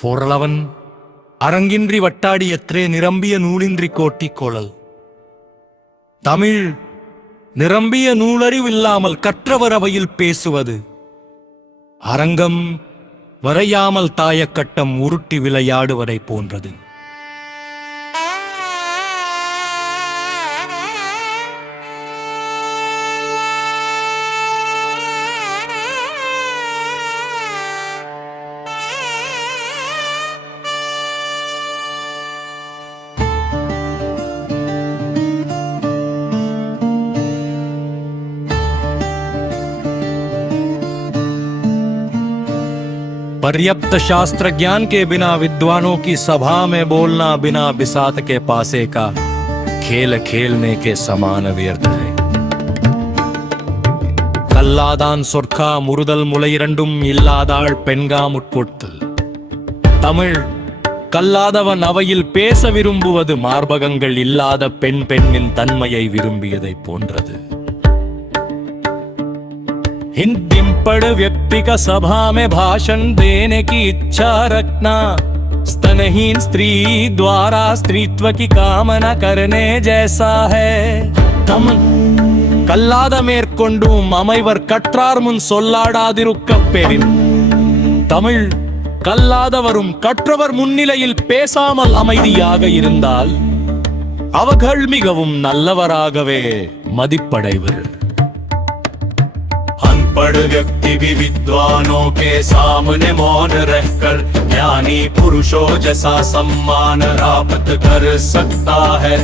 போரளவன் அரங்கின்றி வட்டாடியற்றே நிரம்பிய நூலின்றி கோட்டி கோளல். தமிழ் நிரம்பிய நூலறிவில்லாமல் கற்றவர் அவையில் பேசுவது. அரங்கம் வரையாமல் தாயக்கட்டம் உருட்டி விளையாடுவதை போன்றது. पर्याप्त शास्त्र ज्ञान के बिना विद्वानों की सभा में बोलना बिना बिसात के पासे का खेल खेलने के समान व्यर्थ है. கல்லாதான் சொற்கா முறுதல் முளை இரண்டும் இல்லாதாள் பெண்கா முட்பொட்டல். தமிழ் கல்லாதவன் அவையில் பேச விரும்புவது மார்பகங்கள் இல்லாத பெண்ணின் தன்மையை விரும்பியதை போன்றது. हिंदी पढ़ व्यक्ति का सभा में भाषण देने की इच्छा रखना स्तनहीन स्त्री द्वारा स्त्रीत्व की कामना करने जैसा है. தமிழ் கல்லாத மேற்கொண்டும் அமைவர் கற்றார் முன் சொல்லாடாதிருக்க பெறின். தமிழ் கல்லாதவரும் கற்றவர் முன்னிலையில் பேசாமல் அமைதியாக இருந்தால் அவர்கள் மிகவும் நல்லவராகவே மதிப்படைவர். अनपढ़ व्यक्ति भी विद्वानों के सामने मौन रहकर ज्ञानी पुरुषों जैसा सम्मान प्राप्त कर सकता है.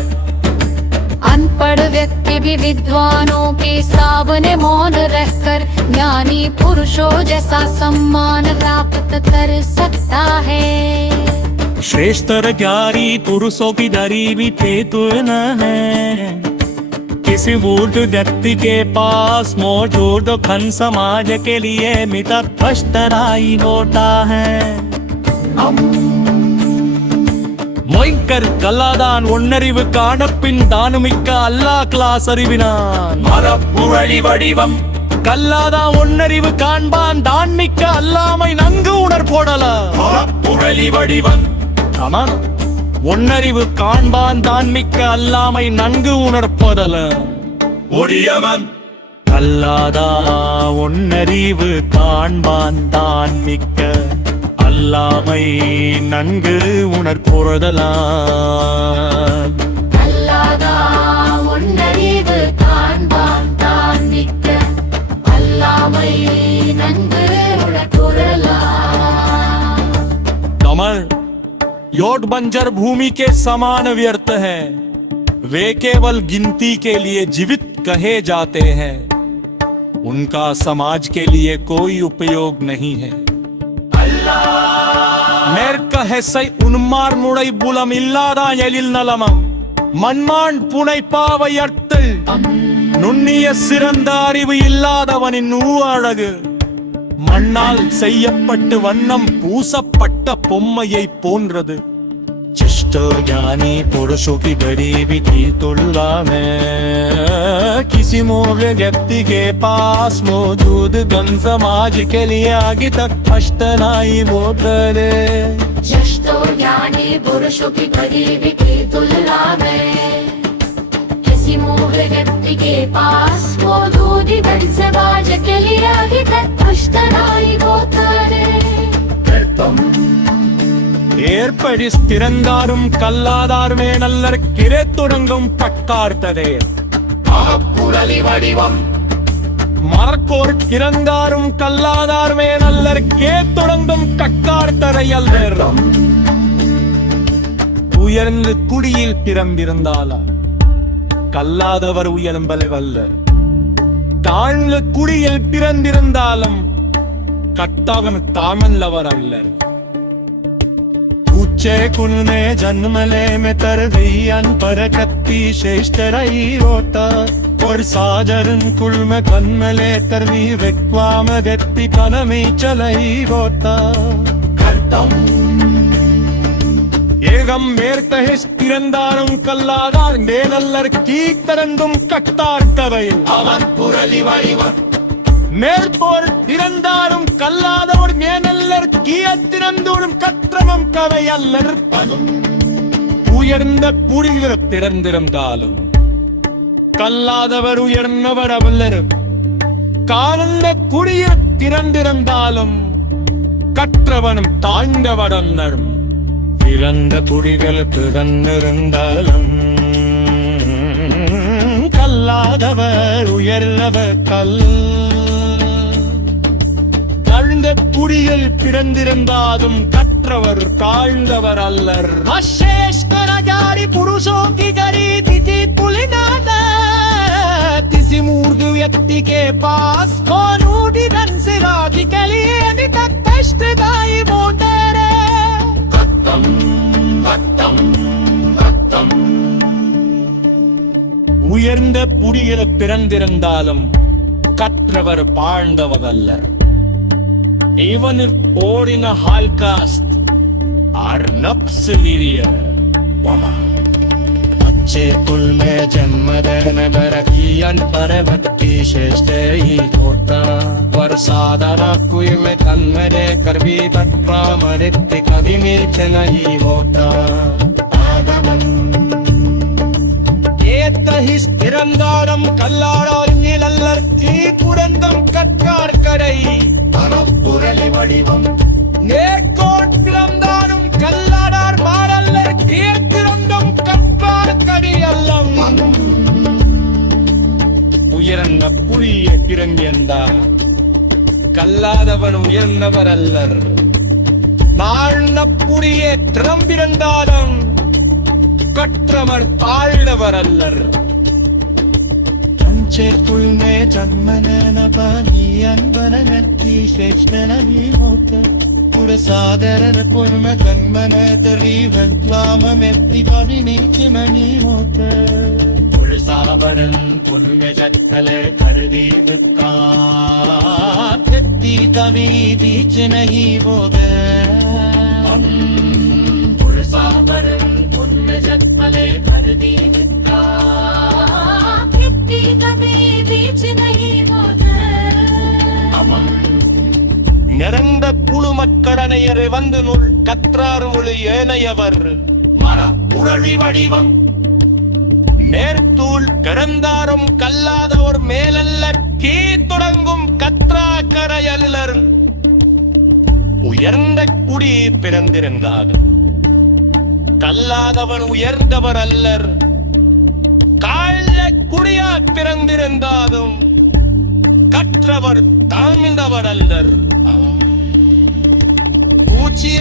अनपढ़ व्यक्ति भी विद्वानों के सामने मौन रहकर ज्ञानी पुरुषों जैसा सम्मान प्राप्त कर सकता है. श्रेष्ठ ज्ञानी पुरुषों की दरी भी तेतु न है. किसी मूर्ख व्यक्ति के पास मौजूद खन समाज के लिए मितपष्टराई होता है. மொய்கர் கல்லாதான் ஒன்னறிவு காணப்பின் தானுமிக்க அல்லா கிளாஸ் அறிவினான். மரப்புரளி வடிவம் கல்லாதான் ஒன்னறிவு காண்பான் தான்மிக்க அல்லாமை நன்கு உணர்போடல. மரப்புரளி வடிவம் ஆமா ஒன்னறிவு காண்பான் தான்மிக்க அல்லாமை நன்கு உணர்ப்பதல. ஒடியவன் அல்லாதா ஒன்னறிவு காண்பான் தான்மிக்க அல்லாமை நன்கு உணர்ப்பொருதலாம். அல்லாதா ஒன்னறிவு காண்பான் தான்மிக்க அல்லாமை நன்கு உணர்பொருளாம். தமிழ் योट बंजर भूमि के समान व्यर्थ है. वे केवल गिनती के लिए जीवित कहे जाते हैं. उनका समाज के लिए कोई उपयोग नहीं है. மேற்க ஹெசை உன்மார் முளை புலம் இல்லாதா எழில் நலமம் மண்மான் புனை பாவை அர்த்தல் நுண்ணிய சிறந்த அறிவு இல்லாதவனின் அழகு மண்ணால் செய்யப்பட்டு வண்ணம் பூசப்பட்ட பொம்மையை போன்றது. जिष्ट ज्ञानी पुरुषों की गरीबी की तुलना में किसी मूर्ख व्यक्ति के पास मौजूद गण समाज के लिए आगे तक अष्टनाई बोतले. जिष्ट ज्ञानी पुरुषों की गरीबी की तुलना में किसी मूर्ख व्यक्ति के पास मौजूद गण समाज के लिए आगे तक अष्टनाई बोतले. ஏற்படி திறந்தாரும் கல்லாதாருமே நல்லர் கிரை தொடங்கும் பட்கார்த்ததே. மரப்புரளி வடிவம் மரக்கோர் கிறந்தாரும் கல்லாதாருமே நல்லர் கே தொடங்கும் கட்கார்த்தரை அல்லர். உயர்ந்து குடியில் பிறந்திருந்தாலா கல்லாதவர் உயர்ம்பலை வல்ல. தாழ்ந்து குடியில் பிறந்திருந்தாலும் கட்டவன் தாமல்லவர் அல்லர். ऊंचे कुल में जन्म ले में तर गई अनपर कत्ती श्रेष्ठ रही होता. और साजरन कुल में कन्म ले तरवी विक्वाम व्यक्ति कनमी चलई होता. ஏகம் மேற்கஹிஸ் பிறந்தாரும் கல்லாதார் மேலல்லர் கீத்தரந்தும் கட்டார்த்தவை. அவன் புரளி வடிவம் மேற்போர் திறந்தாலும் கல்லாதவர் மேனல்லர் கீயத்திறந்தோடும் கற்றவம் கவை அல்லர் உயர்ந்த குடிகள் திறந்திருந்தாலும் கல்லாதவர் உயர்ந்தவர் அல்லர் காலந்த குடிய திறந்திருந்தாலும் கற்றவனும் தாழ்ந்தவர் அல்லர் இறந்த குடிகள் பிறந்திருந்தாலும் கல்லாதவர் உயர்ந்தவர் தாழ்ந்த குடிகள் பிறந்திருந்தாலும் கற்றவர் தாழ்ந்தவர் அல்லர் அசேஷ்கரஜாரி புருஷோக்கி கரி திதி புலிநாத तिसी मूर्ति व्यक्ति के पास कौन उड़ी धन से राखी के लिए अभी तक कष्ट गाई बोते रे உயர்ந்த புடியில் பிறந்திருந்தாலும் கற்றவர் பாழ்ந்தவதல்லர் even if born in a high caste are nupsiliria अच्छे कुल में जन्म रहने बरकी अनपरवती श्रेष्ठ ही होता पर साधना कोई में तन्मरे कर भी तत्प्रामरित कभी नीच नहीं होता ஏத்தஹி ஸ்திரந்தாரம் கல்லாரார் நீலல்லர் தீ குரந்தம் கற்கார் கடை அனப்புரளி வடிவம் நேர்கோட் பிறந்தாரும் கல்லாடார் மாறல்லர் கீர்த்திரந்தம் கற்பார் கடி அல்லம் உயர்ந்த புரிய பிறங்கியந்தார் கல்லாதவன் உயர்ந்தவர் அல்லர் நாழ்ந்த புரிய திறம்பிருந்தாலும் கற்றவர் தாழ்ந்தவர் அல்லர் कुल में जन्मन न पानी अनबन नती श्रेष्ठन ही होता पुर सादर पुर में जन्मन तरी वंत्वाम में तिवारी नीच मनी होता पुर साबरन पुर में जत्तले कर दी वित्ता तित्ती तभी बीच नहीं होता पुर साबरन पुर में जत्तले कर दी वित्ता நிறந்த புழுமக்கரணையரை வந்து நூல் கற்றார் மொழி ஏனையவர் மரப்புரளி வடிவம் நேர்த்தூள் பிறந்தாரும் கல்லாதவர் மேலல்ல கீ தொடங்கும் கற்றா கரையல்லர் உயர்ந்த குடி பிறந்திருந்தார் கல்லாதவர் உயர்ந்தவர் அல்லர் குடியா பிறந்திருந்தாலும் கற்றவர் தாழ்ந்தவர் அல்லர் பூச்சிய